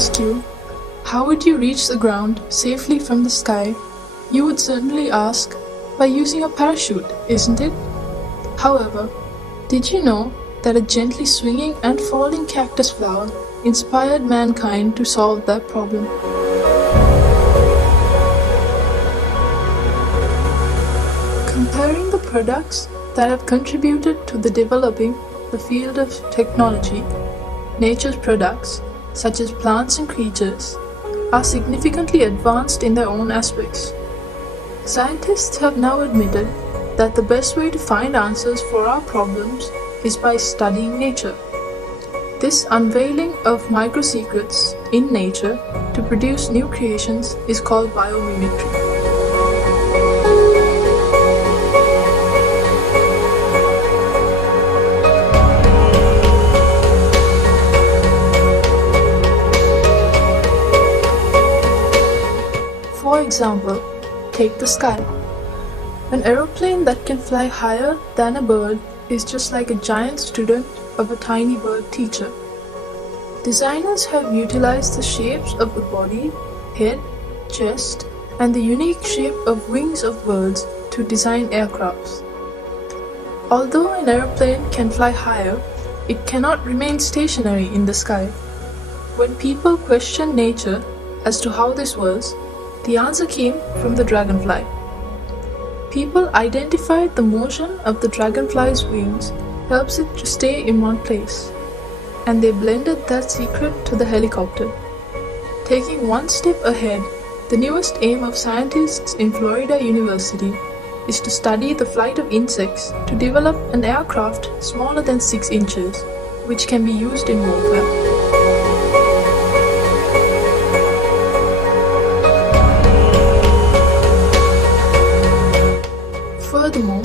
ask you, how would you reach the ground safely from the sky? You would certainly ask, by using a parachute, isn't it? However, did you know that a gently swinging and falling cactus flower inspired mankind to solve that problem? Comparing the products that have contributed to the developing the field of technology, nature's products, such as plants and creatures, are significantly advanced in their own aspects. Scientists have now admitted that the best way to find answers for our problems is by studying nature. This unveiling of micro-secrets in nature to produce new creations is called biomimicry. For example, take the sky. An aeroplane that can fly higher than a bird is just like a giant student of a tiny bird teacher. Designers have utilized the shapes of the body, head, chest, and the unique shape of wings of birds to design aircrafts. Although an aeroplane can fly higher, it cannot remain stationary in the sky. When people questioned nature as to how this was, the answer came from the dragonfly. People identified the motion of the dragonfly's wings helps it to stay in one place, and they blended that secret to the helicopter. Taking one step ahead, the newest aim of scientists in Florida University is to study the flight of insects to develop an aircraft smaller than 6 inches, which can be used in warfare. Furthermore,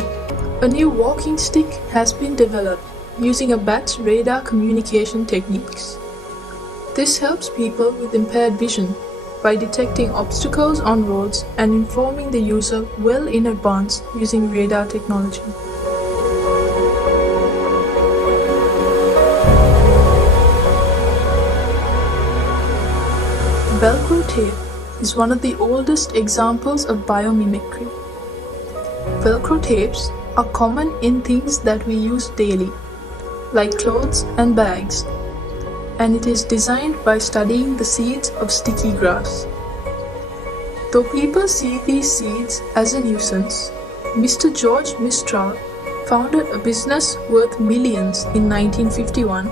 a new walking stick has been developed using a bat's radar communication techniques. This helps people with impaired vision by detecting obstacles on roads and informing the user well in advance using radar technology. Velcro tape is one of the oldest examples of biomimicry. Velcro tapes are common in things that we use daily, like clothes and bags, and it is designed by studying the seeds of sticky grass. Though people see these seeds as a nuisance, Mr. George Mistral founded a business worth millions in 1951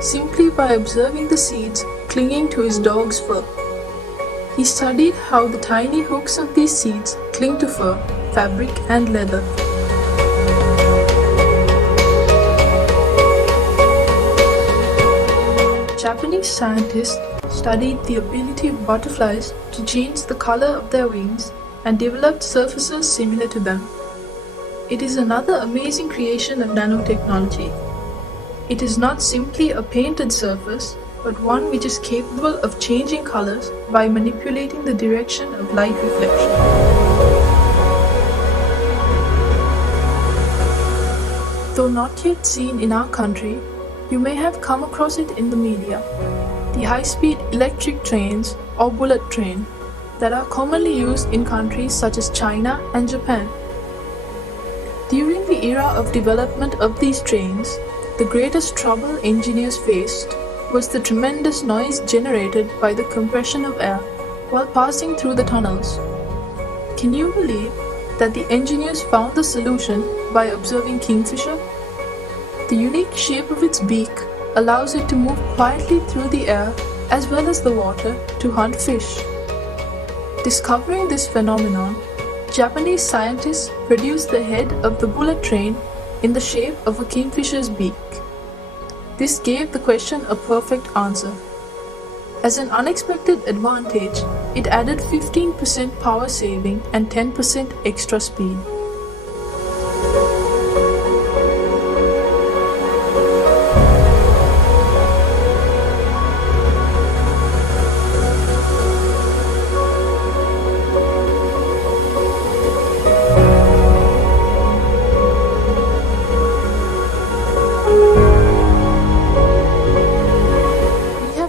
simply by observing the seeds clinging to his dog's fur. He studied how the tiny hooks of these seeds cling to fur, fabric, and leather. Japanese scientists studied the ability of butterflies to change the color of their wings and developed surfaces similar to them. It is another amazing creation of nanotechnology. It is not simply a painted surface, but one which is capable of changing colors by manipulating the direction of light reflection. Though not yet seen in our country, you may have come across it in the media. The high-speed electric trains or bullet train that are commonly used in countries such as China and Japan. During the era of development of these trains, the greatest trouble engineers faced was the tremendous noise generated by the compression of air while passing through the tunnels. Can you believe that the engineers found the solution by observing kingfisher? The unique shape of its beak allows it to move quietly through the air as well as the water to hunt fish. Discovering this phenomenon, Japanese scientists produced the head of the bullet train in the shape of a kingfisher's beak. This gave the question a perfect answer. As an unexpected advantage, it added 15% power saving and 10% extra speed.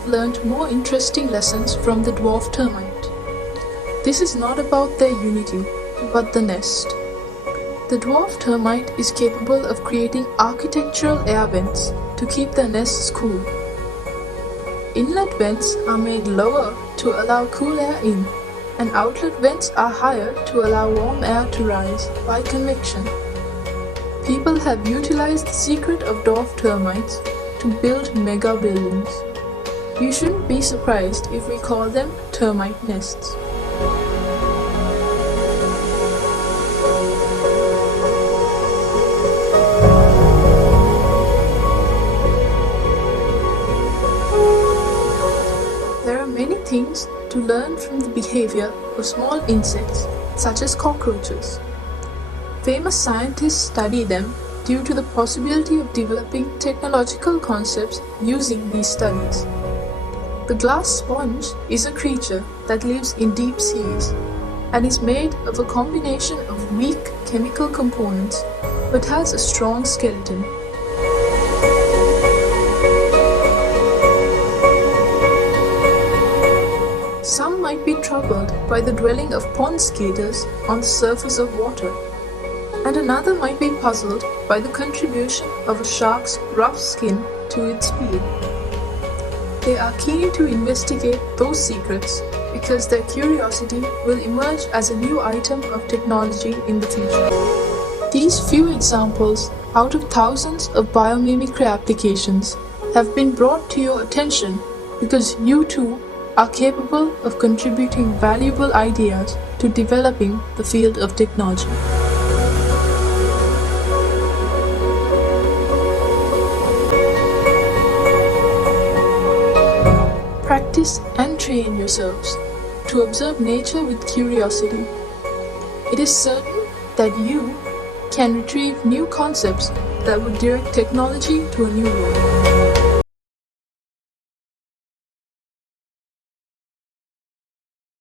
Learned more interesting lessons from the dwarf termite. This is not about their unity, but the nest. The dwarf termite is capable of creating architectural air vents to keep their nests cool. Inlet vents are made lower to allow cool air in, and outlet vents are higher to allow warm air to rise by convection. People have utilized the secret of dwarf termites to build mega buildings. You shouldn't be surprised if we call them termite nests. There are many things to learn from the behavior of small insects, such as cockroaches. Famous scientists study them due to the possibility of developing technological concepts using these studies. The glass sponge is a creature that lives in deep seas and is made of a combination of weak chemical components but has a strong skeleton. Some might be troubled by the dwelling of pond skaters on the surface of water, and another might be puzzled by the contribution of a shark's rough skin to its speed. They are keen to investigate those secrets because their curiosity will emerge as a new item of technology in the future. These few examples out of thousands of biomimicry applications have been brought to your attention because you too are capable of contributing valuable ideas to developing the field of technology. Practice and train yourselves to observe nature with curiosity. It is certain that you can retrieve new concepts that would direct technology to a new world.